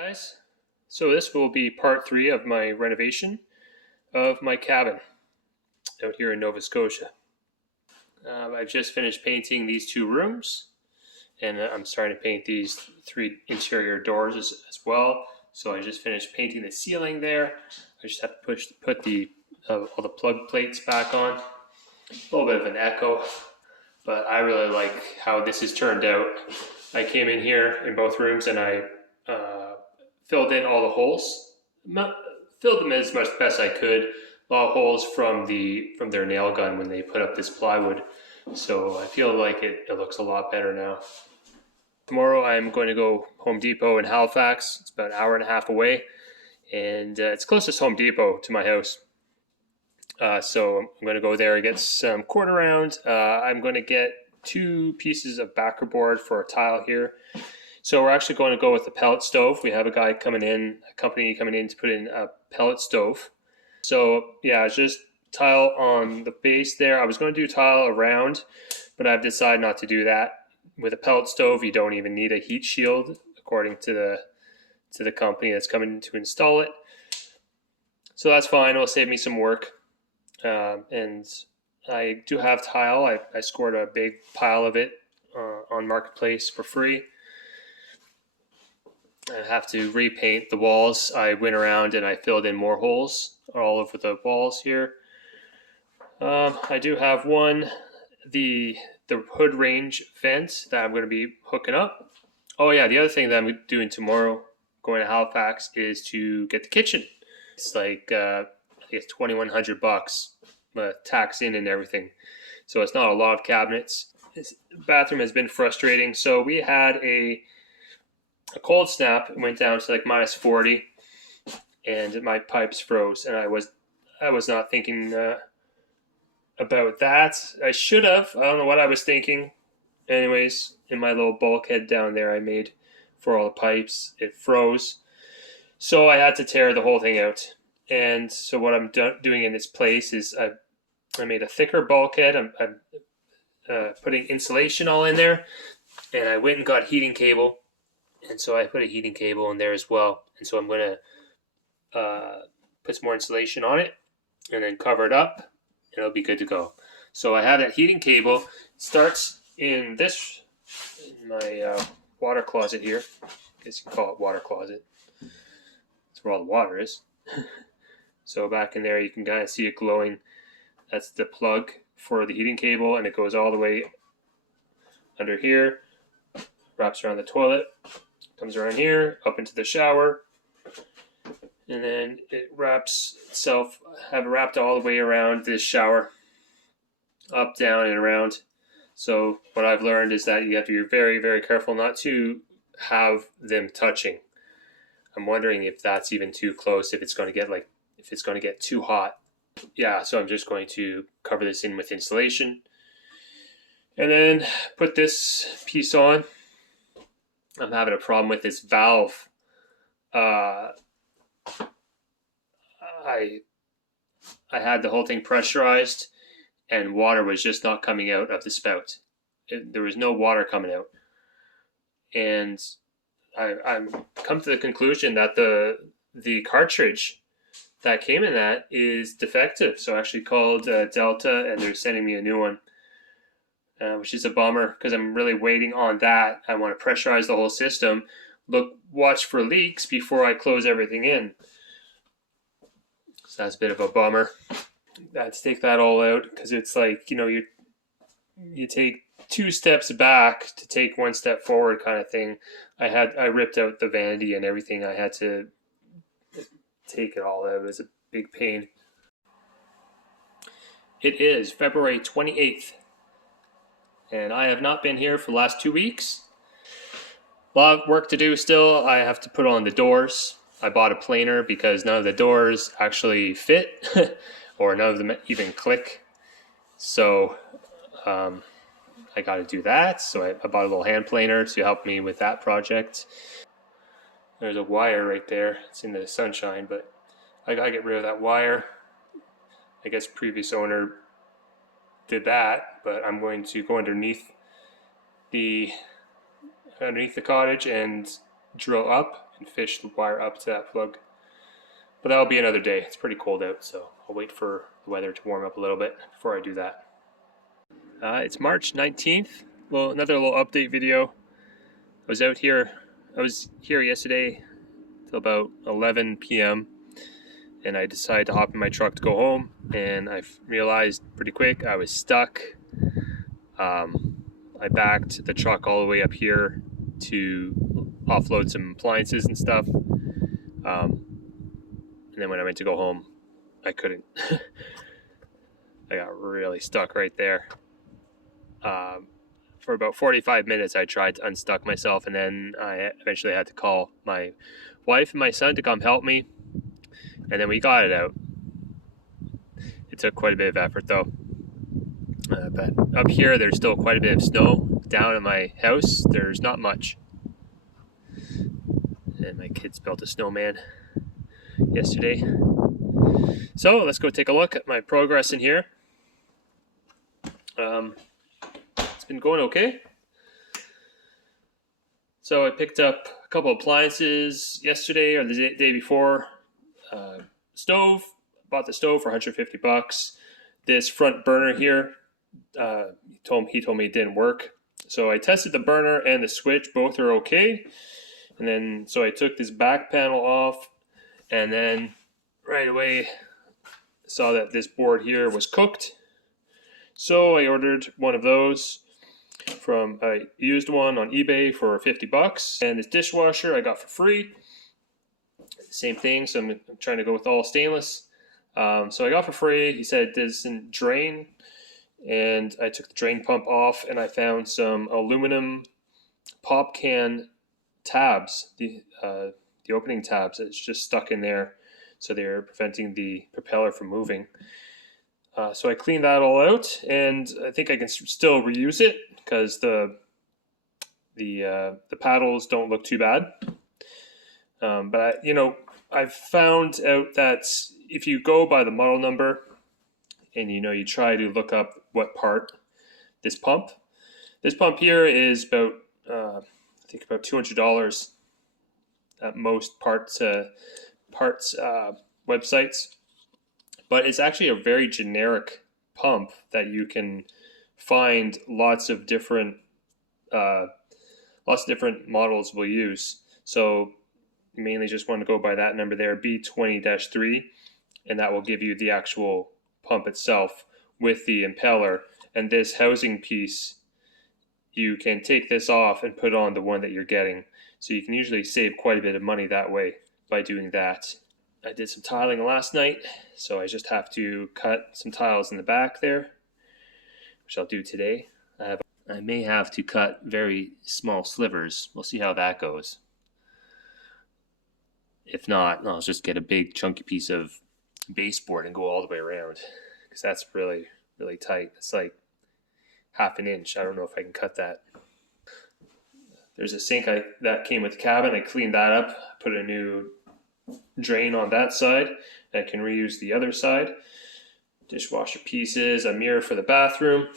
Guys, so this will be part 3 of my renovation of my cabin out here in Nova Scotia. I've just finished painting these 2 rooms, and I'm starting to paint these 3 interior doors as well. So I just finished painting the ceiling there. I just have to put all the plug plates back on. A little bit of an echo, but I really like how this has turned out. I came in here in both rooms and I filled in all the holes, filled them as much best I could. A lot of holes from their nail gun when they put up this plywood. So I feel like it looks a lot better now. Tomorrow I'm going to go Home Depot in Halifax. It's about an hour and a half away, and it's closest Home Depot to my house. So I'm going to go there and get some quarter round. I'm going to get 2 pieces of backer board for a tile here. So we're actually going to go with the pellet stove. We have a company coming in to put in a pellet stove. So yeah, it's just tile on the base there. I was going to do tile around, but I've decided not to do that. With a pellet stove, you don't even need a heat shield, according to the company that's coming to install it. So that's fine. It'll save me some work. And I do have tile. I scored a big pile of it on Marketplace for free. I have to repaint the walls. I went around and I filled in more holes all over the walls here. I do have the hood range vent that I'm going to be hooking up. Oh yeah, the other thing that I'm doing tomorrow, going to Halifax, is to get the kitchen. It's like I think it's $2,100, tax in and everything. So it's not a lot of cabinets. This bathroom has been frustrating. So we had a cold snap. It went down to like -40, and my pipes froze. And I was not thinking about that. I should have. I don't know what I was thinking. Anyways, in my little bulkhead down there I made for all the pipes, it froze. So I had to tear the whole thing out. And so what I'm doing in its place is I made a thicker bulkhead. I'm putting insulation all in there, and I went and got heating cable. And so I put a heating cable in there as well. And so I'm going to put some more insulation on it and then cover it up, and it'll be good to go. So I have that heating cable. It starts in my water closet here. I guess you can call it water closet. That's where all the water is. So back in there you can kind of see it glowing. That's the plug for the heating cable, and it goes all the way under here, wraps around the toilet, comes around here, up into the shower, and then it wraps itself, have it wrapped all the way around this shower, up, down, and around. So what I've learned is that you have to be very, very careful not to have them touching. I'm wondering if that's even too close, if it's going to get too hot. Yeah, so I'm just going to cover this in with insulation and then put this piece on. I'm having a problem with this valve. I had the whole thing pressurized, and water was just not coming out of the spout. There was no water coming out. And I've come to the conclusion that the cartridge that came in that is defective. So I actually called Delta, and they're sending me a new one, which is a bummer because I'm really waiting on that. I want to pressurize the whole system, watch for leaks before I close everything in. So that's a bit of a bummer. I had to take that all out because it's like, you take 2 steps back to take 1 step forward kind of thing. I ripped out the vanity and everything. I had to take it all out. It was a big pain. It is February 28th, and I have not been here for the last 2 weeks. A lot of work to do still. I have to put on the doors. I bought a planer because none of the doors actually fit or none of them even click. So I got to do that. So I bought a little hand planer to help me with that project. There's a wire right there. It's in the sunshine, but I got to get rid of that wire. I guess previous owner did that, but I'm going to go underneath the cottage and drill up and fish the wire up to that plug. But that'll be another day. It's pretty cold out, so I'll wait for the weather to warm up a little bit before I do that. It's March 19th. Well, another little update video. I was here yesterday till about 11 p.m. and I decided to hop in my truck to go home, and I realized pretty quick I was stuck. I backed the truck all the way up here to offload some appliances and stuff. And then when I went to go home, I couldn't. I got really stuck right there. For about 45 minutes, I tried to unstuck myself, and then I eventually had to call my wife and my son to come help me, and then we got it out. It took quite a bit of effort, though. But up here, there's still quite a bit of snow. Down in my house, there's not much. And my kids built a snowman yesterday. So let's go take a look at my progress in here. It's been going okay. So I picked up a couple appliances yesterday or the day before. Stove, bought the stove for $150. This front burner here, he told me it didn't work. So I tested the burner and the switch, both are okay. And then, so I took this back panel off, and then right away saw that this board here was cooked. So I ordered one of those I used one on eBay for $50, and this dishwasher I got for free. Same thing, so I'm trying to go with all stainless. So I got for free. He said it doesn't drain, and I took the drain pump off, and I found some aluminum pop can tabs, the opening tabs. It's just stuck in there, so they're preventing the propeller from moving. So I cleaned that all out, and I think I can still reuse it because the paddles don't look too bad. But I've found out that if you go by the model number and you try to look up what part this pump here is about I think about $200 at most parts websites, but it's actually a very generic pump that you can find lots of different models will use. So you mainly just want to go by that number there, B20-3, and that will give you the actual pump itself with the impeller. And this housing piece, you can take this off and put on the one that you're getting. So you can usually save quite a bit of money that way by doing that. I did some tiling last night, so I just have to cut some tiles in the back there, which I'll do today. I may have to cut very small slivers. We'll see how that goes. If not, I'll just get a big chunky piece of baseboard and go all the way around, because that's really, really tight. It's like half an inch. I don't know if I can cut that. There's a sink that came with the cabin. I cleaned that up, put a new drain on that side. I can reuse the other side. Dishwasher pieces, a mirror for the bathroom,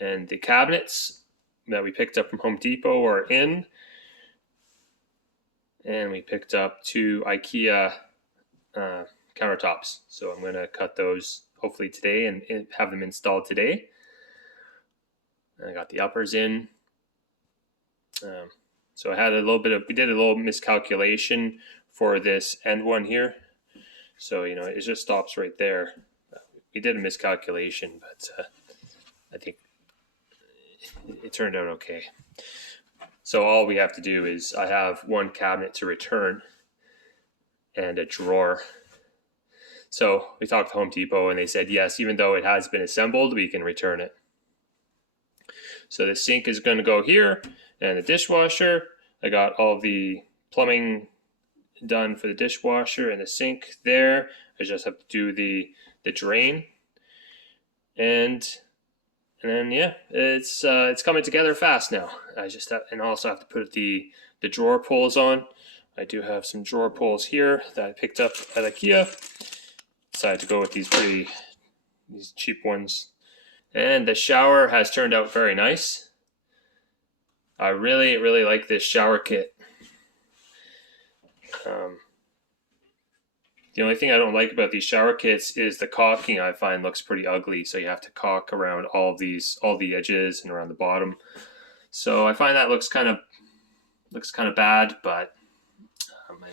and the cabinets that we picked up from Home Depot are in. And we picked up 2 IKEA countertops. So I'm going to cut those hopefully today and have them installed today. I got the uppers in. So I had we did a little miscalculation for this end one here. So, it just stops right there. We did a miscalculation, but I think it turned out okay. So all we have to do is I have one cabinet to return and a drawer. So we talked to Home Depot and they said, yes, even though it has been assembled, we can return it. So the sink is going to go here, and the dishwasher. I got all the plumbing done for the dishwasher and the sink there. I just have to do the drain. And then it's coming together fast now. I just have, and also have to put the drawer pulls on. I do have some drawer pulls here that I picked up at IKEA. Decided to go with these cheap ones. And the shower has turned out very nice. I really, really like this shower kit. The only thing I don't like about these shower kits is the caulking. I find looks pretty ugly. So you have to caulk around all the edges and around the bottom. So I find that looks kind of bad, but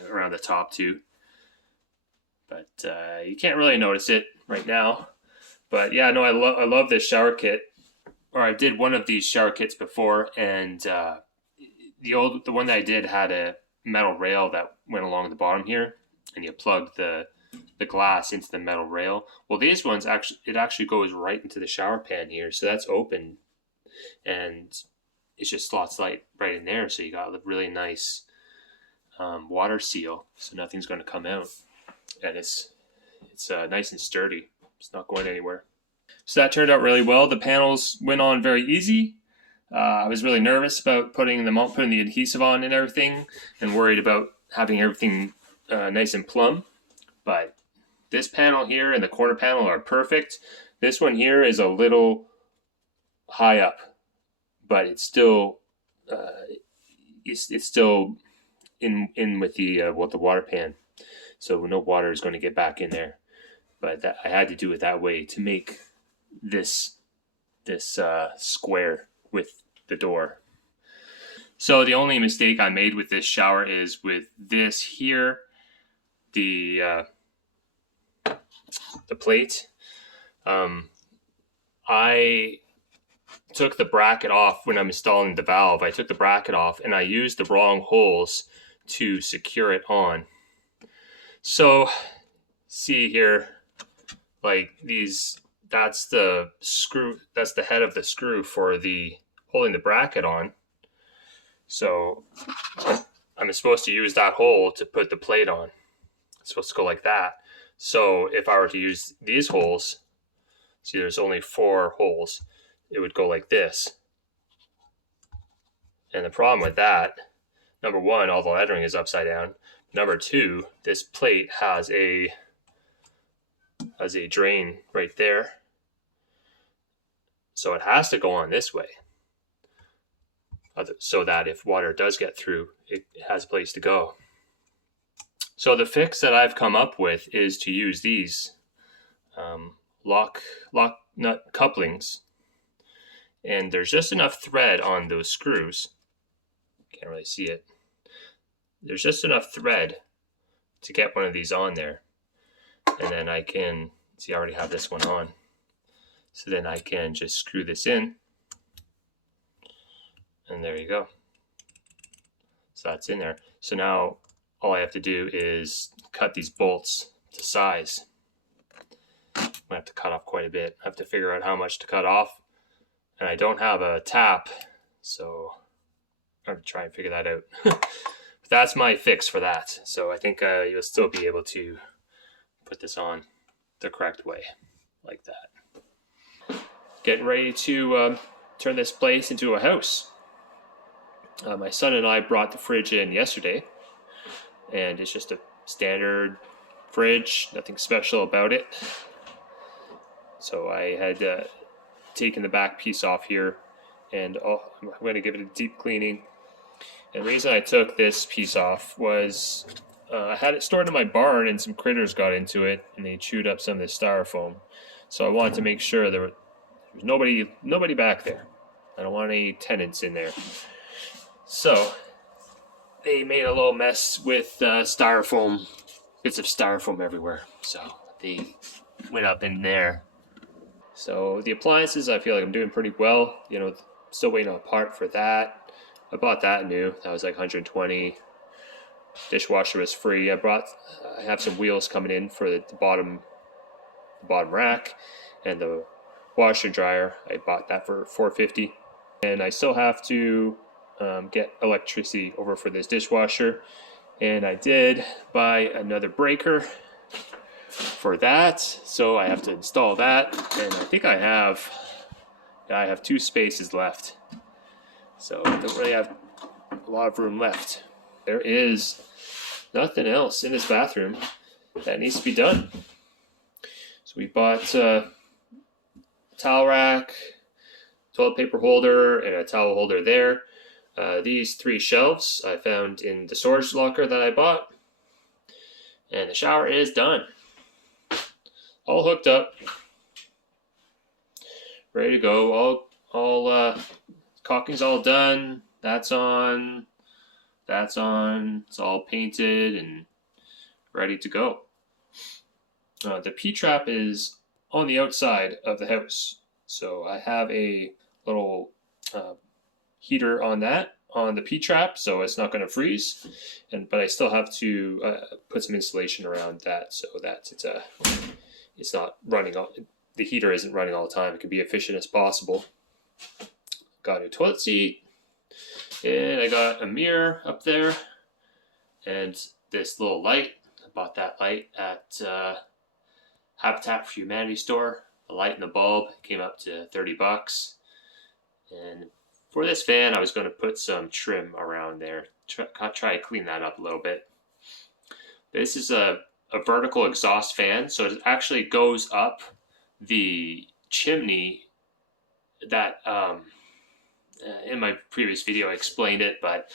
around the top too. But you can't really notice it right now. But yeah, no, I love this shower kit. Or I did one of these shower kits before, and the one that I did had a metal rail that went along the bottom here, and you plug the glass into the metal rail. Well, these ones actually goes right into the shower pan here, so that's open, and it just slots right in there. So you got a really nice water seal, so nothing's going to come out, and it's nice and sturdy. It's not going anywhere. So that turned out really well. The panels went on very easy. I was really nervous about putting the adhesive on and everything, and worried about having everything nice and plumb. But this panel here and the corner panel are perfect. This one here is a little high up, but it's still in with the water pan, so no water is going to get back in there. But I had to do it that way to make this square with the door. So the only mistake I made with this shower is with this here, the plate. I took the bracket off when I'm installing the valve. I took the bracket off and I used the wrong holes to secure it on. So see here, like these, that's the screw, that's the head of the screw for the holding the bracket on. So I'm supposed to use that hole to put the plate on. It's supposed to go like that. So if I were to use these holes, see there's only 4 holes, it would go like this. And the problem with that, number one, all the lettering is upside down. Number two, this plate has a drain right there. So it has to go on this way, so that if water does get through, it has a place to go. So the fix that I've come up with is to use these lock nut couplings, and there's just enough thread on those screws. Can't really see it. There's just enough thread to get one of these on there, and then I can see I already have this one on. So then I can just screw this in, and there you go. So that's in there. So now all I have to do is cut these bolts to size. I'm gonna have to cut off quite a bit. I have to figure out how much to cut off, and I don't have a tap, so I'm gonna try and figure that out. But that's my fix for that. So I think you'll still be able to put this on the correct way, like that. Getting ready to turn this place into a house. My son and I brought the fridge in yesterday, and it's just a standard fridge, nothing special about it. So I had taken the back piece off here, and I'm going to give it a deep cleaning. And the reason I took this piece off was I had it stored in my barn, and some critters got into it, and they chewed up some of the styrofoam. So I wanted to make sure there was nobody back there. I don't want any tenants in there. So they made a little mess with styrofoam, bits of styrofoam everywhere. So they went up in there. So the appliances, I feel like I'm doing pretty well. You know, still waiting on a part for that. I bought that new. That was like 120. Dishwasher was free. I have some wheels coming in for the bottom rack, and the washer dryer, I bought that for $4.50. And I still have to get electricity over for this dishwasher, and I did buy another breaker for that, so I have to install that. And I think I have 2 spaces left, so I don't really have a lot of room left. There is nothing else in this bathroom that needs to be done. So we bought towel rack, toilet paper holder, and a towel holder there. These 3 shelves I found in the storage locker that I bought. And the shower is done. All hooked up. Ready to go. All caulking's all done. That's on. That's on. It's all painted and ready to go. The P-trap is on the outside of the house. So I have a little heater on that, on the P-trap, so it's not going to freeze. But I still have to put some insulation around that so that it's not running all, the heater isn't running all the time. It can be efficient as possible. Got a toilet seat, and I got a mirror up there, and this little light. I bought that light at Habitat for Humanity store. The light and the bulb came up to $30. And for this fan, I was going to put some trim around there. Try to clean that up a little bit. This is a vertical exhaust fan, so it actually goes up the chimney that in my previous video I explained it, but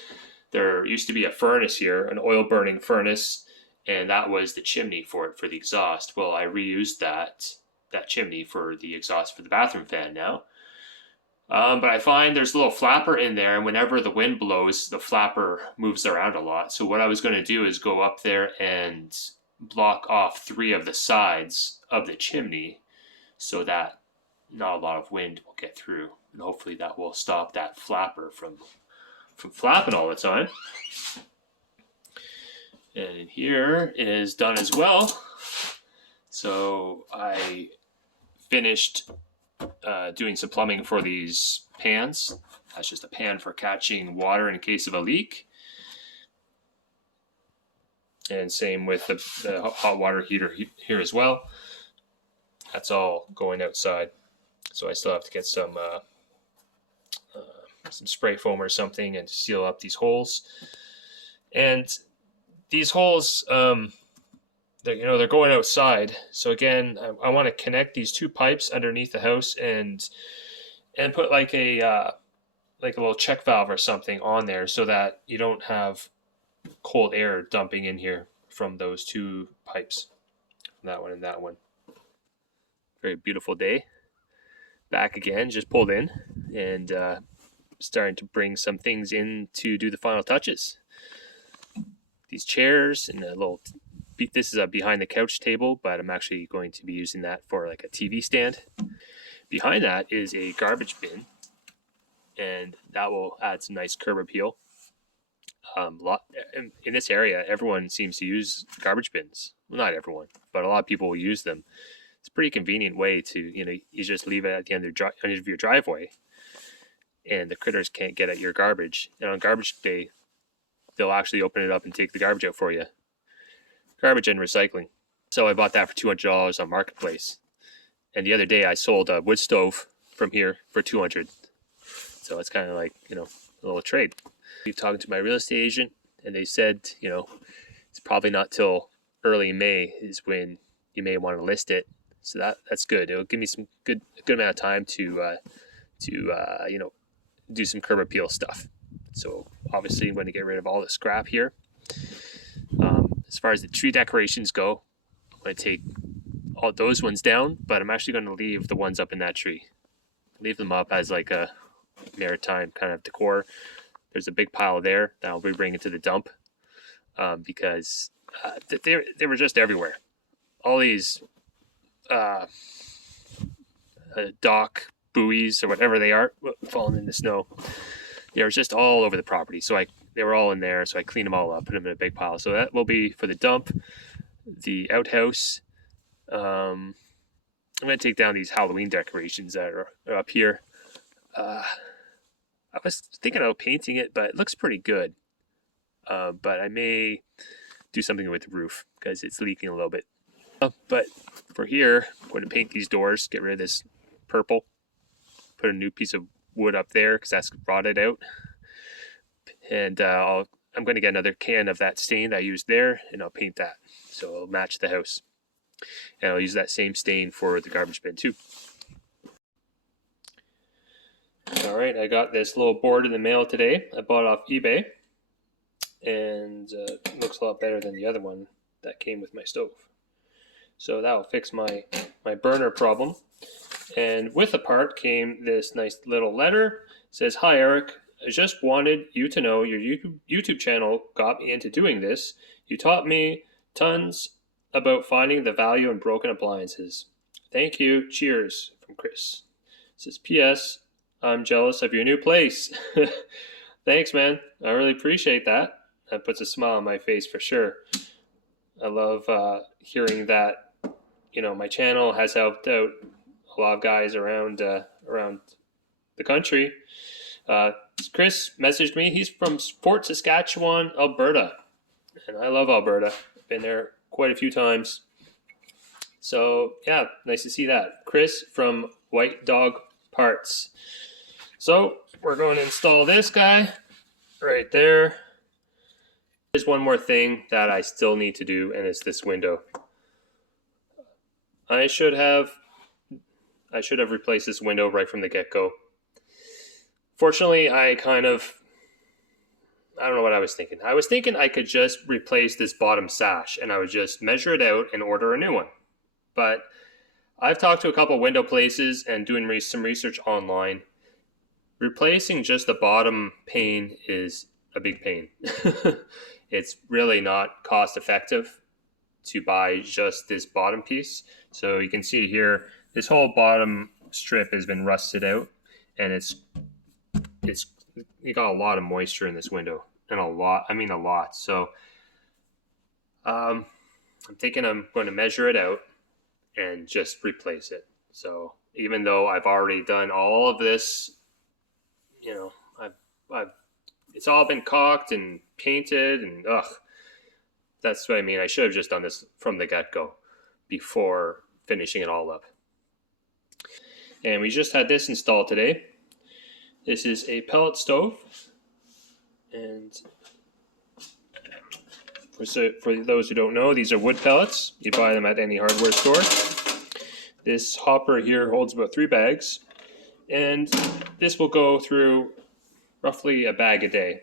there used to be a furnace here, an oil burning furnace, and that was the chimney for the exhaust. Well, I reused that chimney for the exhaust for the bathroom fan now. But I find there's a little flapper in there, and whenever the wind blows, the flapper moves around a lot. So what I was going to do is go up there and block off 3 of the sides of the chimney so that not a lot of wind will get through. And hopefully that will stop that flapper from flapping all the time. And in here is done as well. So I finished doing some plumbing for these pans. That's just a pan for catching water in case of a leak. And same with the hot water heater here as well. That's all going outside. So I still have to get some spray foam or something and seal up these holes. And these holes, they're going outside. So again, I want to connect these 2 pipes underneath the house and put like a little check valve or something on there so that you don't have cold air dumping in here from those 2 pipes, that one and that one. Very beautiful day. Back again, just pulled in and starting to bring some things in to do the final touches. These chairs and a little. This is a behind the couch table, but I'm actually going to be using that for like a TV stand. Behind that is a garbage bin, and that will add some nice curb appeal. In this area, everyone seems to use garbage bins. Well, not everyone, but a lot of people will use them. It's a pretty convenient way to, you just leave it at the end of your driveway, and the critters can't get at your garbage. And on garbage day, they'll actually open it up and take the garbage out for you. Garbage and recycling. So I bought that for $200 on Marketplace. And the other day I sold a wood stove from here for $200. So it's kind of like, a little trade. I'm talking to my real estate agent, and they said, it's probably not till early May is when you may want to list it. So that's good. It'll give me some good amount of time to do some curb appeal stuff. So obviously I'm going to get rid of all the scrap here. As far as the tree decorations go, I'm going to take all those ones down, but I'm actually going to leave the ones up in that tree. Leave them up as like a maritime kind of decor. There's a big pile there that I'll be bringing to the dump because they were just everywhere. All these dock buoys or whatever they are falling in the snow. They were just all over the property. So they were all in there. So I cleaned them all up, put them in a big pile. So that will be for the dump. The outhouse. I'm going to take down these Halloween decorations that are up here. I was thinking about painting it, but it looks pretty good. But I may do something with the roof because it's leaking a little bit. But for here, I'm going to paint these doors, get rid of this purple, put a new piece of wood up there because that's rotted out. And I'm going to get another can of that stain that I used there, and I'll paint that so it'll match the house. And I'll use that same stain for the garbage bin too. Alright, I got this little board in the mail today. I bought it off eBay, and it looks a lot better than the other one. that came with my stove. So that will fix my burner problem. And with the part came this nice little letter. It says, "Hi Eric, I just wanted you to know your YouTube channel got me into doing this. You taught me tons about finding the value in broken appliances. Thank you. Cheers," from Chris. It says, "P.S. I'm jealous of your new place." Thanks, man. I really appreciate that. That puts a smile on my face for sure. I love hearing that, my channel has helped out a lot of guys around the country. Chris messaged me. He's from Fort Saskatchewan, Alberta, and I love Alberta. I've been there quite a few times. So yeah, nice to see that. Chris from White Dog Parts. So we're going to install this guy right there. There's one more thing that I still need to do, and it's this window. I should have replaced this window right from the get-go. Fortunately, I don't know what I was thinking. I was thinking I could just replace this bottom sash, and I would just measure it out and order a new one. But I've talked to a couple window places and doing some research online. Replacing just the bottom pane is a big pain. It's really not cost effective to buy just this bottom piece. So you can see here, this whole bottom strip has been rusted out, and you got a lot of moisture in this window, and a lot. So I'm thinking I'm going to measure it out and just replace it. So even though I've already done all of this, it's all been caulked and painted, and that's what I mean. I should have just done this from the get-go before finishing it all up. And we just had this installed today. This is a pellet stove, and for those who don't know, these are wood pellets. You buy them at any hardware store. This hopper here holds about 3 bags, and this will go through roughly a bag a day,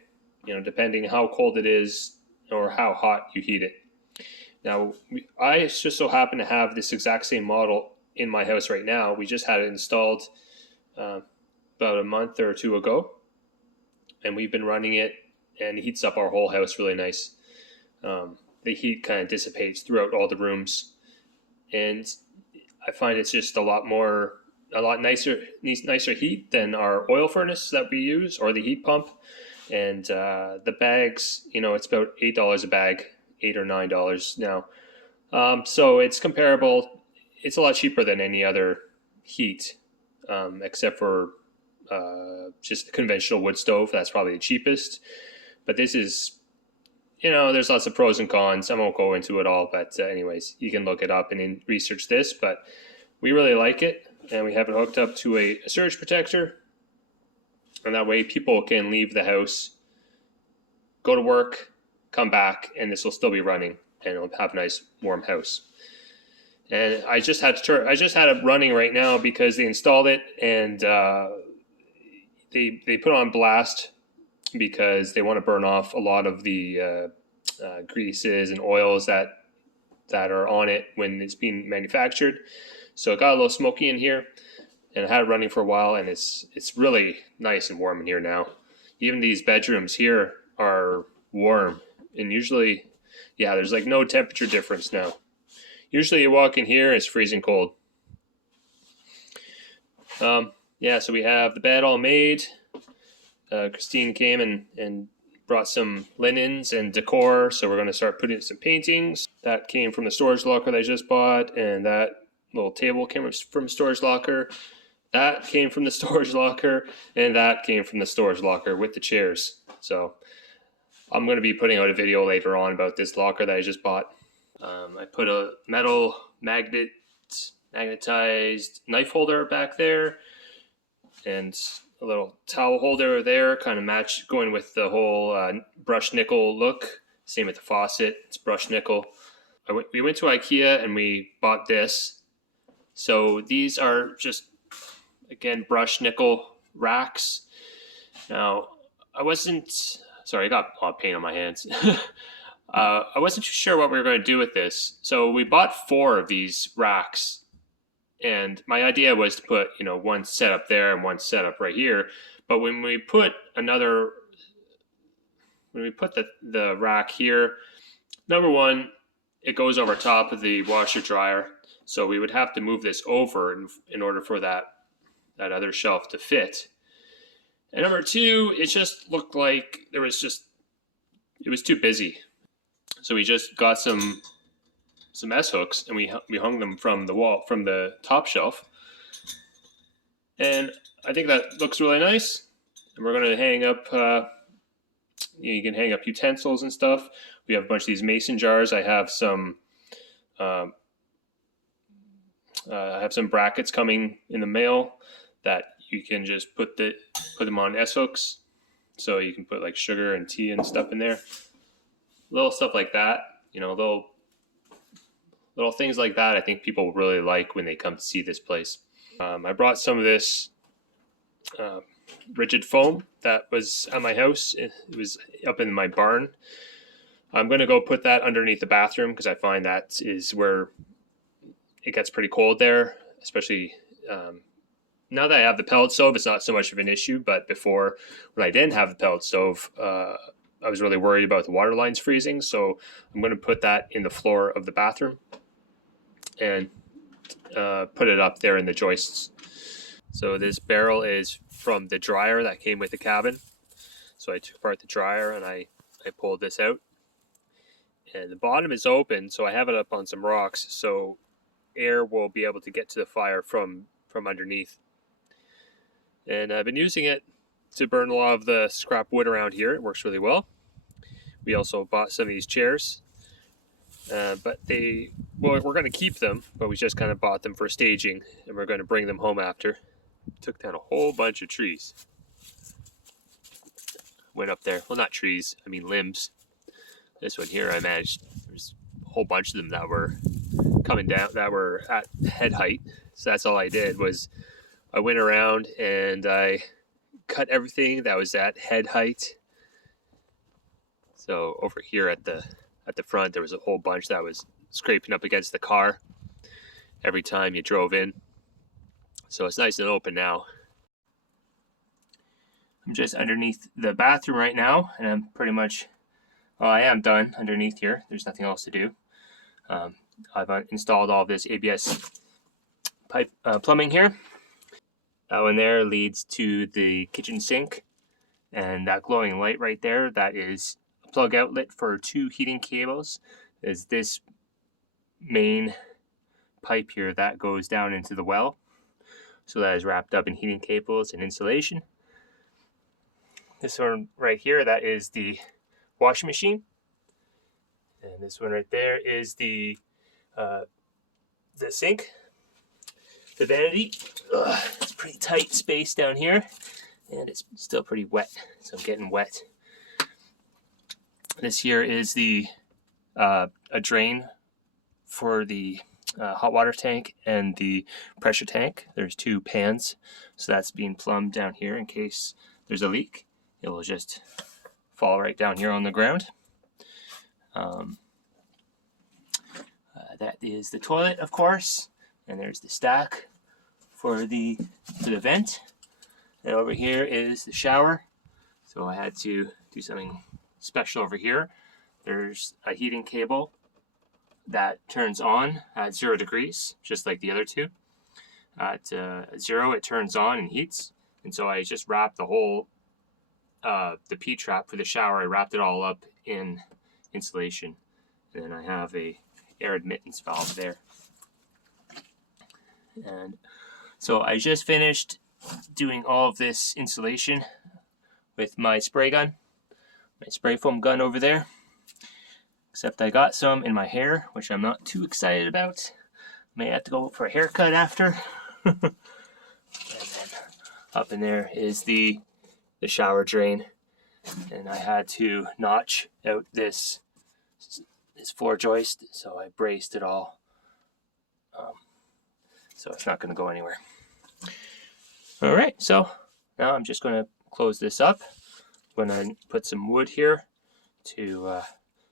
depending how cold it is or how hot you heat it. Now, I just so happen to have this exact same model in my house right now. We just had it installed about a month or 2 ago, and we've been running it, and it heats up our whole house really nice. The heat kind of dissipates throughout all the rooms, and I find it's just a lot nicer heat than our oil furnace that we use, or the heat pump. And the bags, it's about $8 a bag, $8 or $9 now. So it's comparable. It's a lot cheaper than any other heat, except for just a conventional wood stove. That's probably the cheapest. But this is, there's lots of pros and cons. I won't go into it all, but anyways, you can look it up and research this. But we really like it, and we have it hooked up to a surge protector. And that way people can leave the house, go to work, come back, and this will still be running, and it'll have a nice warm house. And I just had it running right now because they installed it, and they put on blast because they want to burn off a lot of the greases and oils that are on it when it's being manufactured. So it got a little smoky in here, and I had it running for a while, and it's really nice and warm in here now. Even these bedrooms here are warm, and usually, there's like no temperature difference now. Usually you walk in here, it's freezing cold. So we have the bed all made. Christine came and brought some linens and decor, so we're going to start putting in some paintings. That came from the storage locker that I just bought, and that little table came from a storage locker. That came from the storage locker, and that came from the storage locker with the chairs. So I'm going to be putting out a video later on about this locker that I just bought. I put a metal magnetized knife holder back there, and a little towel holder there, kind of going with the whole brushed nickel look. Same with the faucet, it's brushed nickel. We went to IKEA and we bought this. So these are just, again, brushed nickel racks. Now, I got a lot of paint on my hands. I wasn't too sure what we were going to do with this, so we bought 4 of these racks, and my idea was to put one set up there and one set up right here. But when we put the rack here, number one, it goes over top of the washer dryer, so we would have to move this over in order for that other shelf to fit. And number two, it just looked like it was too busy. So we just got some S hooks and we hung them from the top shelf, and I think that looks really nice. And we're going to hang up. You can hang up utensils and stuff. We have a bunch of these mason jars. I have some brackets coming in the mail that you can just put them on S hooks, so you can put like sugar and tea and stuff in there. Little stuff like that, little things like that. I think people really like when they come to see this place. I brought some of this rigid foam that was at my house. It was up in my barn. I'm going to go put that underneath the bathroom because I find that is where it gets pretty cold there, especially now that I have the pellet stove. It's not so much of an issue, but before, when I didn't have the pellet stove, I was really worried about the water lines freezing. So I'm going to put that in the floor of the bathroom and put it up there in the joists. So this barrel is from the dryer that came with the cabin. So I took apart the dryer and I pulled this out. And the bottom is open, so I have it up on some rocks, so air will be able to get to the fire from underneath. And I've been using it to burn a lot of the scrap wood around here. It works really well. We also bought some of these chairs, but we're going to keep them, but we just kind of bought them for staging, and we're going to bring them home after. Took down a whole bunch of trees. Went up there. Well, not trees, I mean limbs. This one here, I managed, there's a whole bunch of them that were coming down, that were at head height. So that's all I did was I went around and I cut everything that was at head height. So over here at the front, there was a whole bunch that was scraping up against the car every time you drove in. So it's nice and open now. I'm just underneath the bathroom right now, and I'm pretty much, well, I am done underneath here. There's nothing else to do. I've installed all this ABS pipe plumbing here. That one there leads to the kitchen sink, and that glowing light right there, that is a plug outlet for 2 heating cables. Is this main pipe here that goes down into the well. So that is wrapped up in heating cables and insulation. This one right here, that is the washing machine. And this one right there is the sink. The vanity. It's pretty tight space down here, and it's still pretty wet, so I'm getting wet. This here is the a drain for the hot water tank and the pressure tank. There's 2 pans, so that's being plumbed down here in case there's a leak. It will just fall right down here on the ground. That is the toilet, of course, and there's the stack for the vent. And over here is the shower. So I had to do something special over here. There's a heating cable that turns on at 0 degrees, just like the other 2. At 0, it turns on and heats. And so I just wrapped the whole, the P-trap for the shower, I wrapped it all up in insulation. And then I have a air admittance valve there. And so I just finished doing all of this insulation with my spray gun, my spray foam gun over there. Except I got some in my hair, which I'm not too excited about. May have to go for a haircut after. And then up in there is the shower drain. And I had to notch out this floor joist, so I braced it all. So it's not going to go anywhere. All right, so now I'm just going to close this up. I'm going to put some wood here to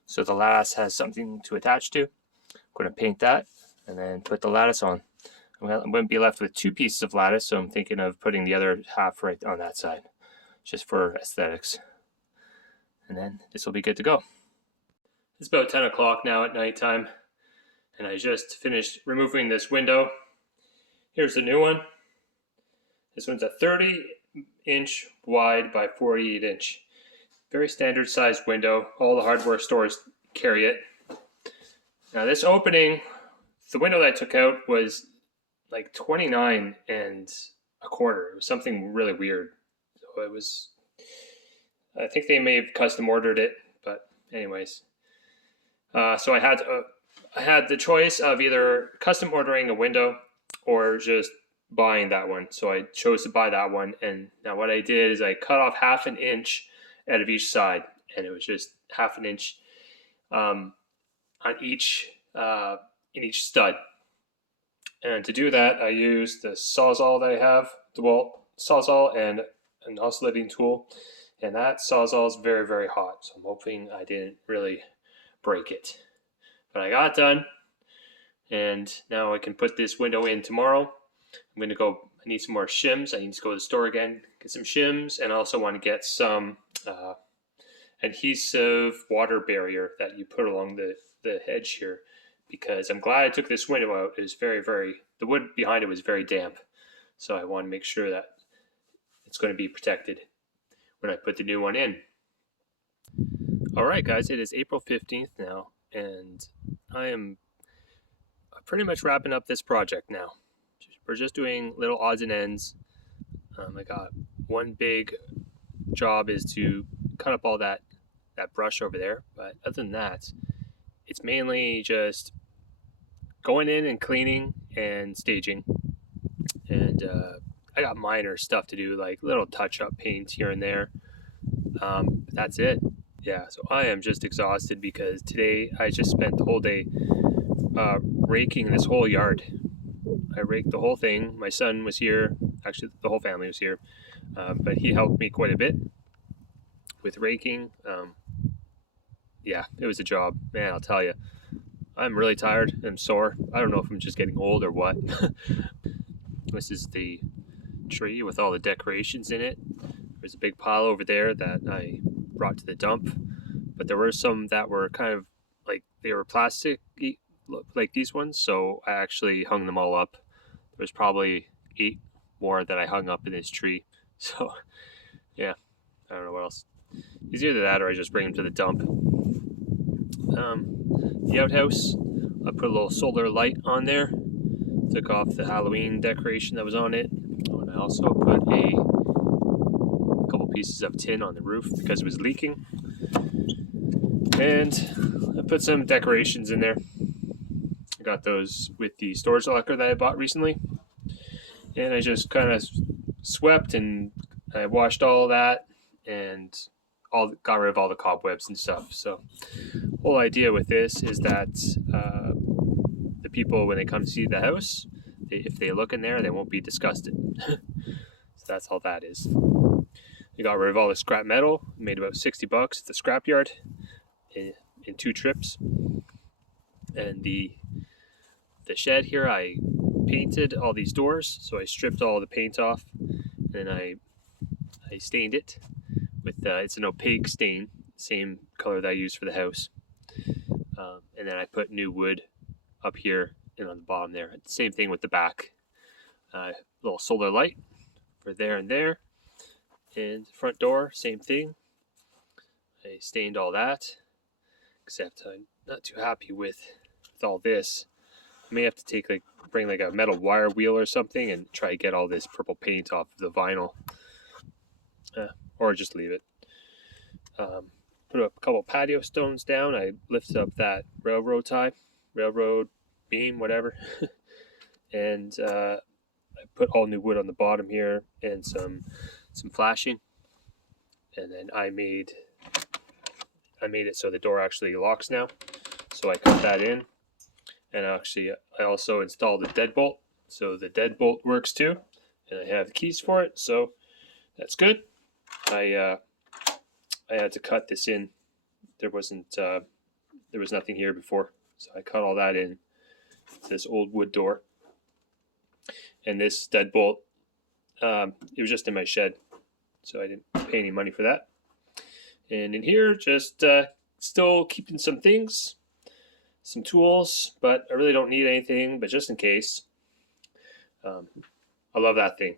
so the lattice has something to attach to. I'm going to paint that and then put the lattice on. I'm going to be left with 2 pieces of lattice, so I'm thinking of putting the other half right on that side, just for aesthetics. And then this will be good to go. It's about 10 o'clock now at nighttime, and I just finished removing this window. Here's the new one. This one's a 30-inch wide by 48-inch. Very standard sized window. All the hardware stores carry it. Now this opening, the window that I took out was like 29 and a quarter. It was something really weird. So it was, I think they may have custom ordered it, but anyways. So I had the choice of either custom ordering a window or just buying that one. So I chose to buy that one. And now what I did is I cut off half an inch out of each side, and it was just half an inch on each in each stud. And to do that, I used the Sawzall that I have, DeWalt Sawzall, and an oscillating tool. And that Sawzall is very, very hot, so I'm hoping I didn't really break it. But I got it done, and now I can put this window in tomorrow. I'm going to go, I need some more shims. I need to go to the store again, get some shims, and I also want to get some adhesive water barrier that you put along the edge here, because I'm glad I took this window out. It was very, the wood behind it was very damp. So I want to make sure that it's going to be protected when I put the new one in. All right, guys, it is April 15th now, and I am pretty much wrapping up this project now. We're just doing little odds and ends. I got one big job is to cut up all that brush over there, but other than that, it's mainly just going in and cleaning and staging. And I got minor stuff to do, like little touch-up paint here and there. That's it. Yeah, so I am just exhausted because today I just spent the whole day raking this whole yard. I raked the whole thing. My son was here. Actually, the whole family was here. But he helped me quite a bit with raking. Yeah, it was a job. Man, I'll tell you. I'm really tired. I'm sore. I don't know if I'm just getting old or what. This is the tree with all the decorations in it. There's a big pile over there that I brought to the dump. But there were some that were kind of like, they were plastic, like these ones. So I actually hung them all up. There's probably 8 more that I hung up in this tree. So, yeah, I don't know what else. It's either that or I just bring them to the dump. The outhouse, I put a little solar light on there. Took off the Halloween decoration that was on it. And I also put a couple pieces of tin on the roof because it was leaking. And I put some decorations in there. I got those with the storage locker that I bought recently. And I just kind of swept and I washed all of that and got rid of all the cobwebs and stuff. So the whole idea with this is that the people, when they come to see the house, if they look in there, they won't be disgusted. So that's all that is. I got rid of all the scrap metal. Made about $60 at the scrapyard in 2 trips. And the shed here, I painted all these doors. So I stripped all the paint off and I stained it with it's an opaque stain, same color that I used for the house. And then I put new wood up here and on the bottom there. Same thing with the back. Little solar light for there and there. And front door, same thing. I stained all that, except I'm not too happy with all this. I may have to bring a metal wire wheel or something and try to get all this purple paint off the vinyl. Or just leave it. Put a couple patio stones down. I lifted up that railroad beam, whatever. And I put all new wood on the bottom here and some flashing. And then I made it so the door actually locks now. So I cut that in. And I also installed the deadbolt. So the deadbolt works too. And I have the keys for it. So that's good. I had to cut this in. There wasn't There was nothing here before, so I cut all that in this old wood door. And this deadbolt, it was just in my shed, so I didn't pay any money for that. And in here, just still keeping some things, some tools, but I really don't need anything, but just in case. I love that thing.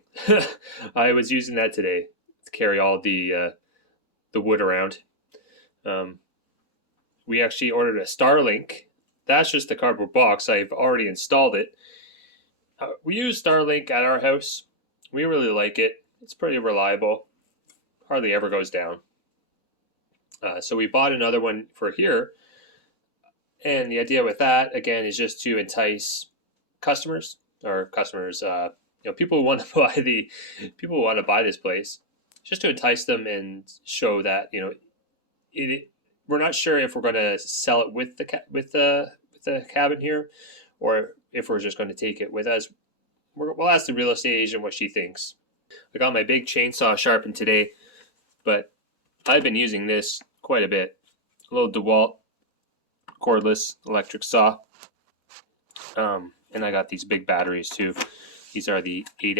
I was using that today to carry all the wood around. We actually ordered a Starlink. That's just the cardboard box. I've already installed it. We use Starlink at our house. We really like it. It's pretty reliable. Hardly ever goes down. So we bought another one for here. And the idea with that, again, is just to entice customers, people who want to buy this place, just to entice them and show that we're not sure if we're going to sell it with the cabin here, or if we're just going to take it with us. We'll ask the real estate agent what she thinks. I got my big chainsaw sharpened today, but I've been using this quite a bit. A little DeWalt cordless electric saw. And I got these big batteries too. These are the 8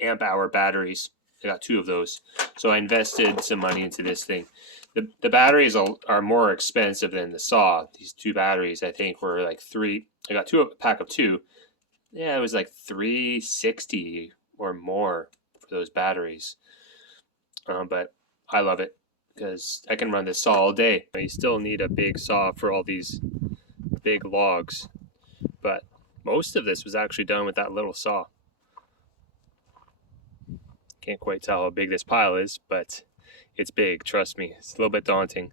amp hour batteries. I got 2 of those. So I invested some money into this thing. The batteries are more expensive than the saw. These 2 batteries, I think, were like I got a pack of 2. Yeah, it was like $360 or more for those batteries. But I love it because I can run this saw all day. You still need a big saw for all these big logs, but most of this was actually done with that little saw. Can't quite tell how big this pile is, but it's big, trust me. It's a little bit daunting.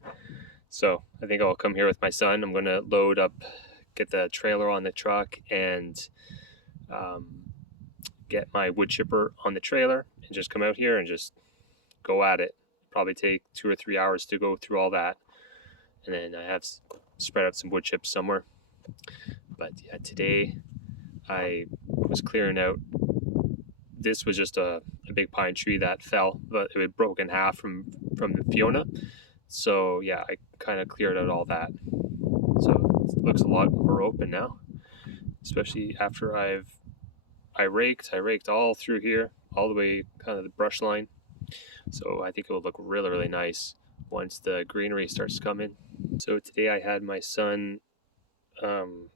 So I think I'll come here with my son. I'm going to load up, get the trailer on the truck, and get my wood chipper on the trailer and just come out here and just go at it. Probably take 2 or 3 hours to go through all that. And then I have spread out some wood chips somewhere. But yeah, today I was clearing out. This was just a big pine tree that fell, but it was broken in half from the Fiona. So yeah, I kind of cleared out all that. So it looks a lot more open now, especially after I raked all through here, all the way kind of the brush line. So I think it will look really, really nice once the greenery starts to come in. So today I had my son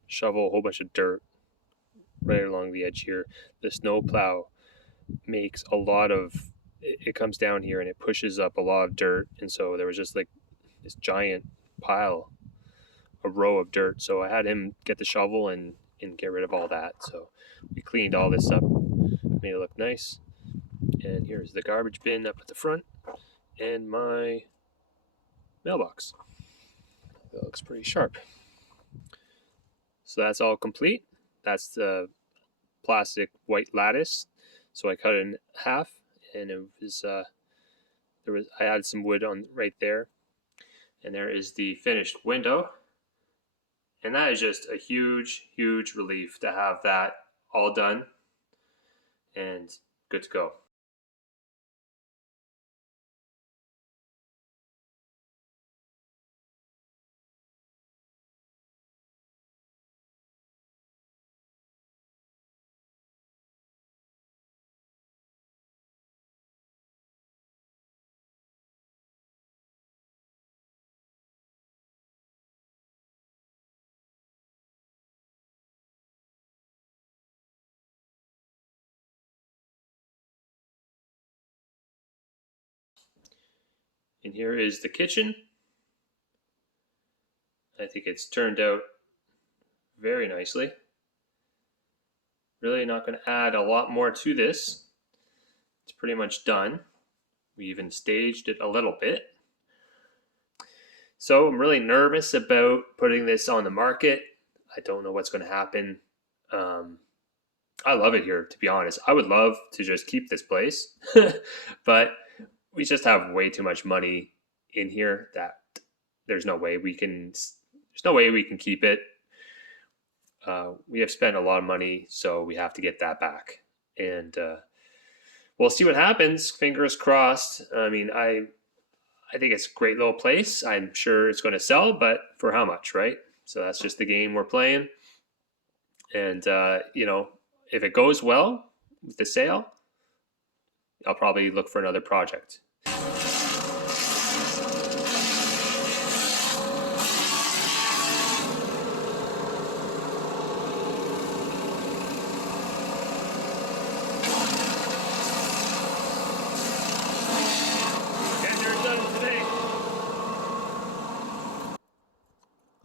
shovel a whole bunch of dirt right along the edge here. The snow plow makes it comes down here and it pushes up a lot of dirt, and so there was just like this giant pile, a row of dirt. So I had him get the shovel and get rid of all that. So we cleaned all this up, made it look nice. And here's the garbage bin up at the front and my mailbox. That looks pretty sharp. So that's all complete. That's the plastic white lattice. So I cut it in half, and it was I added some wood on right there, and there is the finished window. And that is just a huge, huge relief to have that all done and good to go. And here is the kitchen. I think it's turned out very nicely. Really not going to add a lot more to this. It's pretty much done. We even staged it a little bit. So I'm really nervous about putting this on the market. I don't know what's going to happen. I love it here, to be honest. I would love to just keep this place, but we just have way too much money in here that there's no way we can keep it. We have spent a lot of money, so we have to get that back. And we'll see what happens. Fingers crossed. I mean, I think it's a great little place. I'm sure it's going to sell, but for how much, right? So that's just the game we're playing. And if it goes well with the sale, I'll probably look for another project.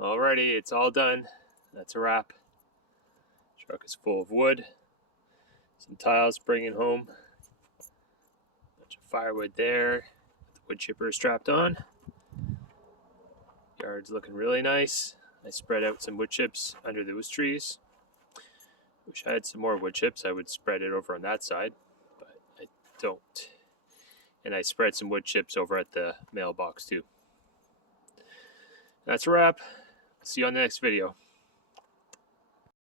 Alrighty, it's all done. That's a wrap. Truck is full of wood. Some tiles bringing home. Bunch of firewood there. The wood chipper strapped on. Yard's looking really nice. I spread out some wood chips under those trees. Wish I had some more wood chips. I would spread it over on that side, but I don't. And I spread some wood chips over at the mailbox too. That's a wrap. See you on the next video.